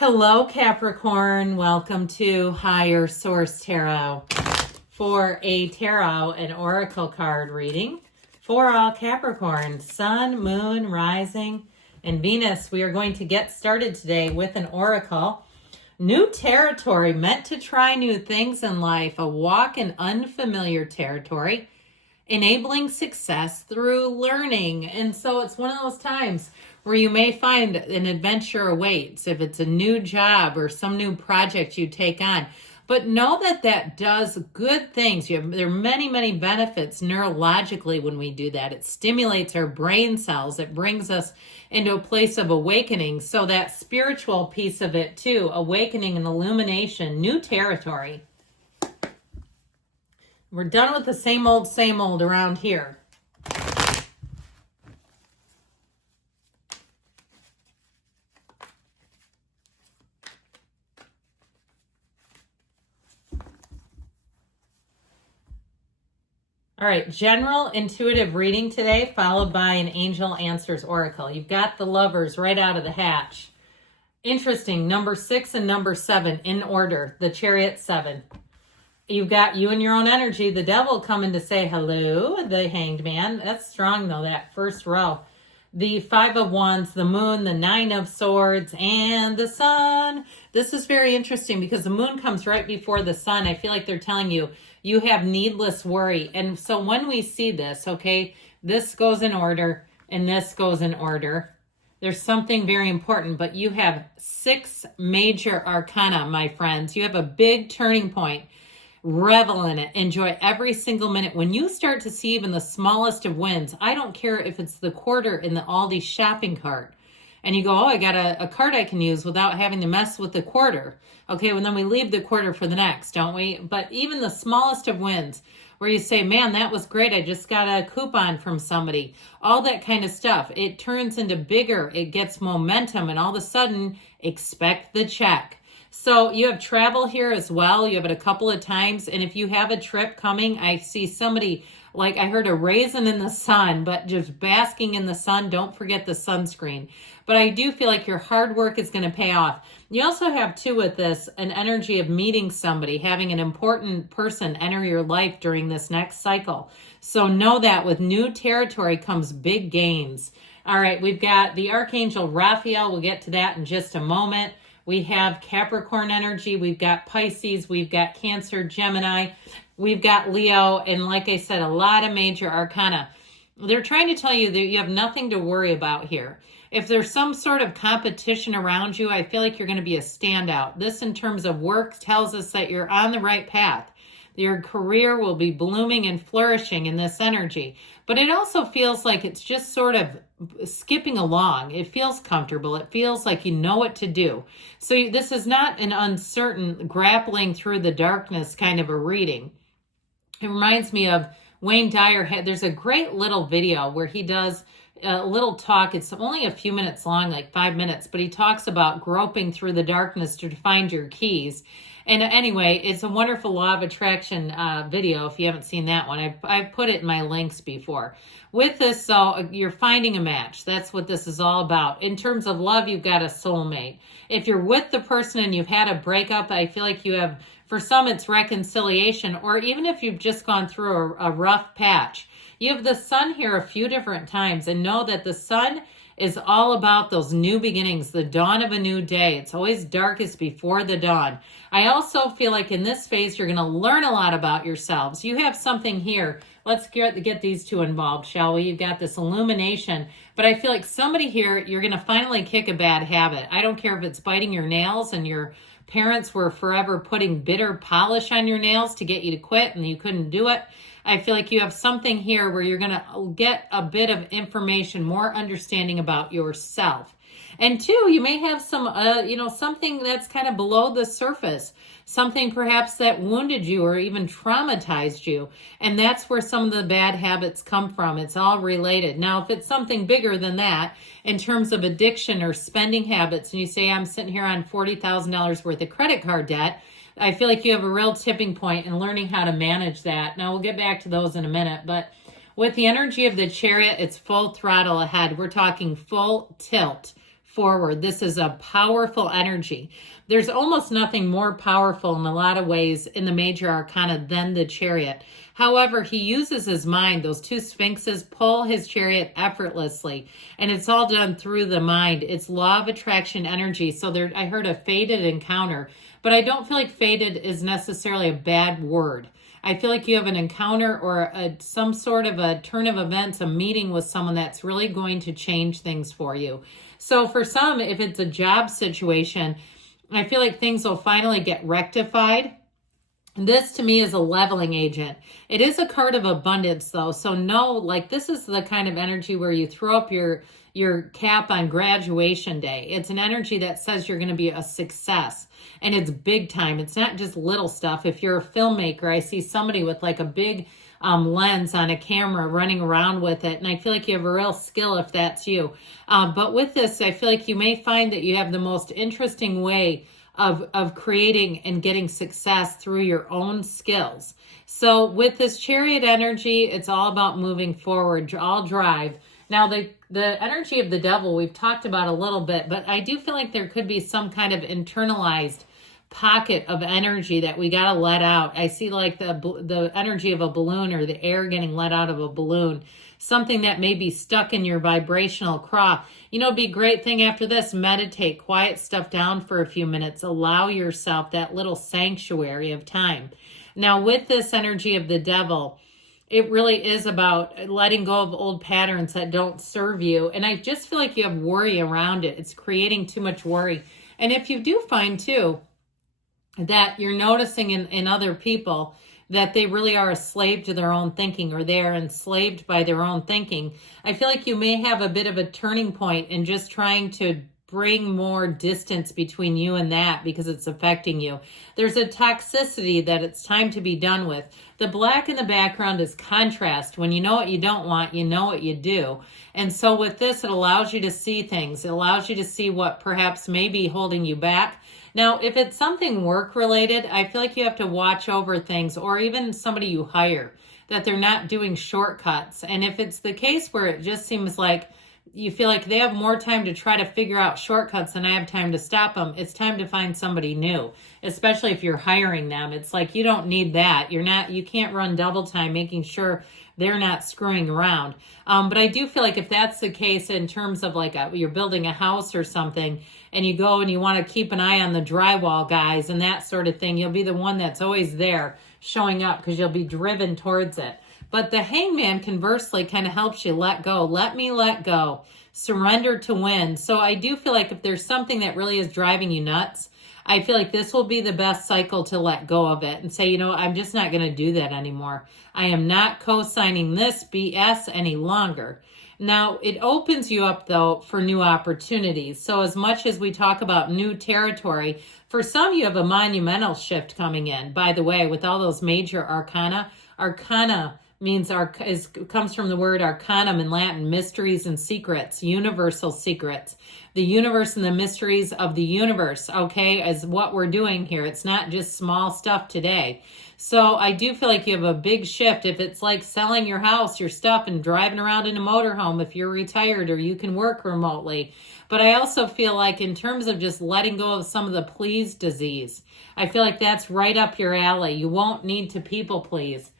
Hello, Capricorn. Welcome to Higher Source Tarot for a tarot and oracle card reading for all Capricorn, Sun, Moon, Rising, and Venus. We are going to get started today with an oracle. New territory, meant to try new things in life, a walk in unfamiliar territory, enabling success through learning. And so it's one of those times where you may find an adventure awaits if it's a new job or some new project you take on. But know that that does good things. There are many, many benefits neurologically when we do that. It stimulates our brain cells. It brings us into a place of awakening. So that spiritual piece of it too, awakening and illumination, new territory. We're done with the same old around here. All right, general intuitive reading today, followed by an angel answers oracle. You've got the lovers right out of the hatch. Interesting, number 6 and number 7 in order, the chariot 7. You've got you and your own energy, the devil coming to say hello, the hanged man. That's strong though, that first row. The 5 of Wands, the moon, the 9 of Swords, and the sun. This is very interesting because the moon comes right before the sun. I feel like they're telling you, you have needless worry. And so when we see this, okay, this goes in order and this goes in order. There's something very important, but you have 6 major arcana, my friends. You have a big turning point. Revel in it. Enjoy every single minute. When you start to see even the smallest of wins, I don't care if it's the quarter in the Aldi shopping cart, and you go, oh, I got a card I can use without having to mess with the quarter. Okay, well, then we leave the quarter for the next, don't we? But even the smallest of wins, where you say, man, that was great. I just got a coupon from somebody. All that kind of stuff. It turns into bigger. It gets momentum, and all of a sudden, expect the check. So you have travel here as well. You have it a couple of times. And if you have a trip coming, I see somebody, like I heard a raisin in the sun, but just basking in the sun. Don't forget the sunscreen. But I do feel like your hard work is going to pay off. You also have too with this, an energy of meeting somebody, having an important person enter your life during this next cycle. So know that with new territory comes big gains. All right, we've got the Archangel Raphael. We'll get to that in just a moment. We have Capricorn energy, we've got Pisces, we've got Cancer, Gemini, we've got Leo, and like I said, a lot of major arcana. They're trying to tell you that you have nothing to worry about here. If there's some sort of competition around you, I feel like you're going to be a standout. This in terms of work tells us that you're on the right path. Your career will be blooming and flourishing in this energy. But it also feels like it's just sort of skipping along. It feels comfortable. It feels like you know what to do. So this is not an uncertain grappling through the darkness kind of a reading. It reminds me of Wayne Dyer. There's a great little video where he does a little talk. It's only a few minutes long, like 5 minutes, but he talks about groping through the darkness to find your keys. And anyway, it's a wonderful law of attraction video. If you haven't seen that one, I've put it in my links before. With this, so you're finding a match. That's what this is all about. In terms of love, you've got a soulmate. If you're with the person and you've had a breakup, I feel like you have, for some, it's reconciliation. Or even if you've just gone through a rough patch, you have the sun here a few different times, and know that the sun is all about those new beginnings, the dawn of a new day. It's always darkest before the dawn. I also feel like in this phase, you're going to learn a lot about yourselves. You have something here. Let's get these two involved, shall we? You've got this illumination, but I feel like somebody here, you're going to finally kick a bad habit. I don't care if it's biting your nails and your parents were forever putting bitter polish on your nails to get you to quit and you couldn't do it. I feel like you have something here where you're going to get a bit of information, more understanding about yourself. And two, you may have some, something that's kind of below the surface, something perhaps that wounded you or even traumatized you. And that's where some of the bad habits come from. It's all related. Now, if it's something bigger than that, in terms of addiction or spending habits, and you say, I'm sitting here on $40,000 worth of credit card debt, I feel like you have a real tipping point in learning how to manage that. Now, we'll get back to those in a minute, but with the energy of the Chariot, it's full throttle ahead. We're talking full tilt, forward. This is a powerful energy. There's almost nothing more powerful in a lot of ways in the major arcana than the Chariot. However, he uses his mind. Those two sphinxes pull his chariot effortlessly, and it's all done through the mind. It's law of attraction energy. So there, I heard a fated encounter, but I don't feel like fated is necessarily a bad word. I feel like you have an encounter or some sort of a turn of events, a meeting with someone that's really going to change things for you. So for some, if it's a job situation, I feel like things will finally get rectified. This to me is a leveling agent. It is a card of abundance though. So no, like this is the kind of energy where you throw up your cap on graduation day. It's an energy that says you're going to be a success, and it's big time. It's not just little stuff. If you're a filmmaker, I see somebody with like a big lens on a camera running around with it, and I feel like you have a real skill if that's you. But with this, I feel like you may find that you have the most interesting way of creating and getting success through your own skills. So with this Chariot energy, it's all about moving forward, all drive. Now, the energy of the Devil, we've talked about a little bit, but I do feel like there could be some kind of internalized pocket of energy that we got to let out. I see like the energy of a balloon, or the air getting let out of a balloon, something that may be stuck in your vibrational craw. You know, it'd be a great thing after this, meditate, quiet stuff down for a few minutes, allow yourself that little sanctuary of time. Now, with this energy of the Devil, it really is about letting go of old patterns that don't serve you. And I just feel like you have worry around it. It's creating too much worry. And if you do find too that you're noticing in other people that they really are a slave to their own thinking, or they are enslaved by their own thinking, I feel like you may have a bit of a turning point in just trying to bring more distance between you and that, because it's affecting you. There's a toxicity that it's time to be done with. The black in the background is contrast. When you know what you don't want, you know what you do. And so with this, it allows you to see things. It allows you to see what perhaps may be holding you back. Now, if it's something work related, I feel like you have to watch over things, or even somebody you hire, that they're not doing shortcuts. And if it's the case where it just seems like you feel like they have more time to try to figure out shortcuts than I have time to stop them, it's time to find somebody new, especially if you're hiring them. It's like, you don't need that. You can't run double time making sure they're not screwing around. But I do feel like if that's the case in terms of like you're building a house or something, and you go and you want to keep an eye on the drywall guys and that sort of thing, you'll be the one that's always there showing up because you'll be driven towards it. But the Hangman, conversely, kind of helps you let go. Let me let go. Surrender to win. So I do feel like if there's something that really is driving you nuts, I feel like this will be the best cycle to let go of it and say, you know, I'm just not going to do that anymore. I am not co-signing this BS any longer. Now, it opens you up, though, for new opportunities. So as much as we talk about new territory, for some, you have a monumental shift coming in. By the way, with all those major arcana, arcana means comes from the word arcanum in Latin, mysteries and secrets, universal secrets. The universe and the mysteries of the universe, okay, is what we're doing here. It's not just small stuff today. So I do feel like you have a big shift. If it's like selling your house, your stuff, and driving around in a motorhome if you're retired or you can work remotely. But I also feel like in terms of just letting go of some of the please disease, I feel like that's right up your alley. You won't need to people please.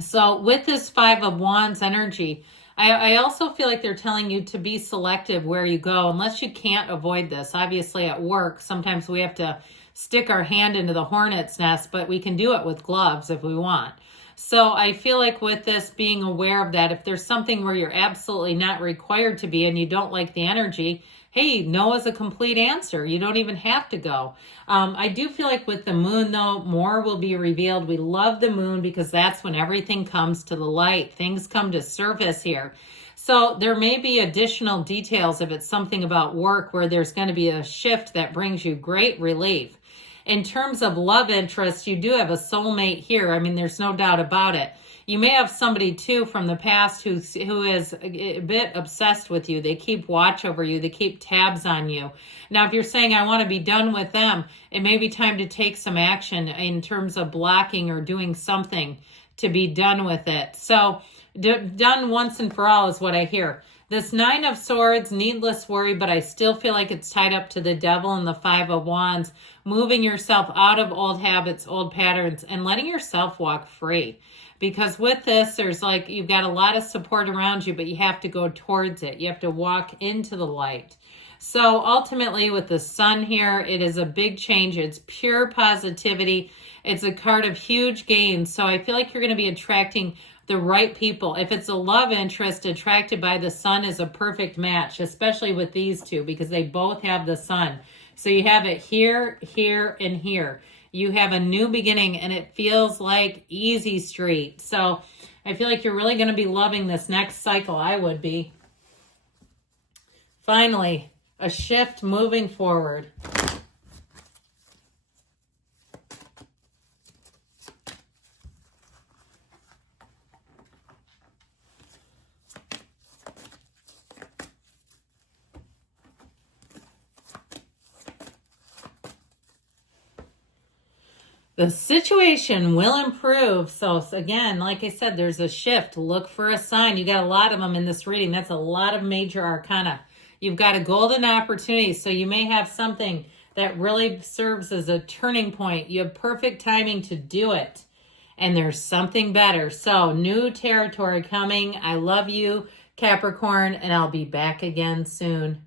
So with this Five of Wands energy, I also feel like they're telling you to be selective where you go, unless you can't avoid this. Obviously at work, sometimes we have to stick our hand into the hornet's nest, but we can do it with gloves if we want. So I feel like with this, being aware of that, if there's something where you're absolutely not required to be and you don't like the energy, hey, no is a complete answer. You don't even have to go. I do feel like with the moon, though, more will be revealed. We love the moon because that's when everything comes to the light. Things come to surface here. So there may be additional details if it's something about work where there's going to be a shift that brings you great relief. In terms of love interest, you do have a soulmate here. I mean, there's no doubt about it. You may have somebody, too, from the past who is a bit obsessed with you. They keep watch over you. They keep tabs on you. Now, if you're saying, I want to be done with them, it may be time to take some action in terms of blocking or doing something to be done with it. So done once and for all is what I hear. This Nine of Swords, needless worry, but I still feel like it's tied up to the Devil and the Five of Wands, moving yourself out of old habits, old patterns, and letting yourself walk free. Because with this, there's like, you've got a lot of support around you, but you have to go towards it. You have to walk into the light. So ultimately with the Sun here, it is a big change. It's pure positivity. It's a card of huge gains. So I feel like you're going to be attracting the right people. If it's a love interest, attracted by the Sun is a perfect match, especially with these two, because they both have the Sun. So you have it here, here, and here. You have a new beginning, and it feels like easy street. So I feel like you're really going to be loving this next cycle. I would be. Finally, a shift moving forward. The situation will improve. So again, like I said, there's a shift. Look for a sign. You got a lot of them in this reading. That's a lot of major arcana. You've got a golden opportunity. So you may have something that really serves as a turning point. You have perfect timing to do it. And there's something better. So new territory coming. I love you, Capricorn, and I'll be back again soon.